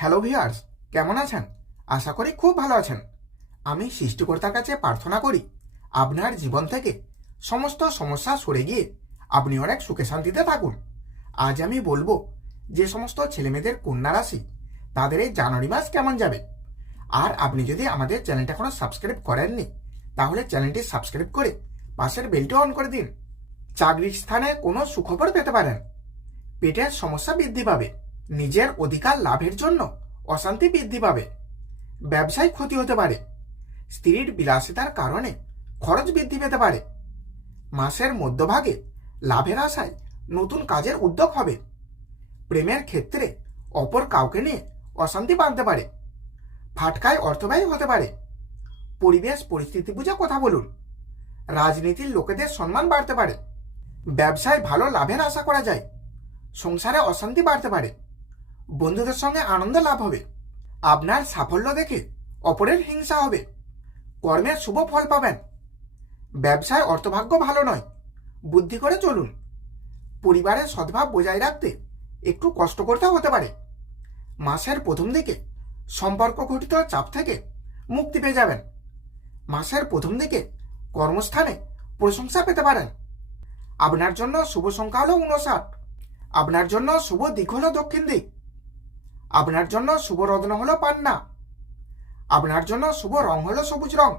Hello viewers কেমন আছেন? আশা করি খুব ভালো আছেন। আমি সৃষ্টিকর্তার কাছে প্রার্থনা করি, আপনার জীবন থেকে সমস্ত সমস্যা সরে গিয়ে আপনি অনেক সুখে শান্তিতে থাকুন। আজ আমি বলব যে সমস্ত ছেলেমেয়েদের কন্যা রাশি, তাদের এই জানুয়ারি মাস কেমন যাবে? আর আপনি যদি আমাদের চ্যানেলটা এখনও সাবস্ক্রাইব করেননি, তাহলে চ্যানেলটি সাবস্ক্রাইব করে পাশের বেলটি অন করে দিন। চাকরির স্থানে কোনো সুখবর পেতে পারেন। পেটের সমস্যা বৃদ্ধি পাবে। নিজের অধিকার লাভের জন্য অশান্তি বৃদ্ধি পাবে। ব্যবসায় ক্ষতি হতে পারে। স্ত্রীর বিলাসিতার কারণে খরচ বৃদ্ধি পেতে পারে। মাসের মধ্যভাগে লাভের আশায় নতুন কাজের উদ্যোগ হবে। প্রেমের ক্ষেত্রে অপর কাউকে নিয়ে অশান্তি বাঁধতে পারে। ফাটকায় অর্থব্যয় হতে পারে। পরিবেশ, পরিস্থিতি বুঝে কথা বলুন। রাজনীতির লোকেদের সম্মান বাড়তে পারে। ব্যবসায় ভালো লাভের আশা করা যায়। সংসারে অশান্তি বাড়তে পারে। বন্ধুদের সঙ্গে আনন্দ লাভ হবে। আপনার সাফল্য দেখে অপরের হিংসা হবে। কর্মের শুভ ফল পাবেন। ব্যবসায় অর্থভাগ্য ভালো নয়। বুদ্ধি করে চলুন। পরিবারের সদ্ভাব বজায় রাখতে একটু কষ্ট করতে হতে পারে। মাসের প্রথম দিকে সম্পর্ক ঘটিত চাপ থেকে মুক্তি পেয়ে যাবেন। মাসের প্রথম দিকে কর্মস্থানে প্রশংসা পেতে পারেন। আপনার জন্য শুভ সংখ্যা হলো উনষাট আপনার জন্য শুভ দিক হলো দক্ষিণ দিক। আপনার জন্য শুভ রত্ন হলো পান্না। আপনার জন্য শুভ রং হলো সবুজ রং।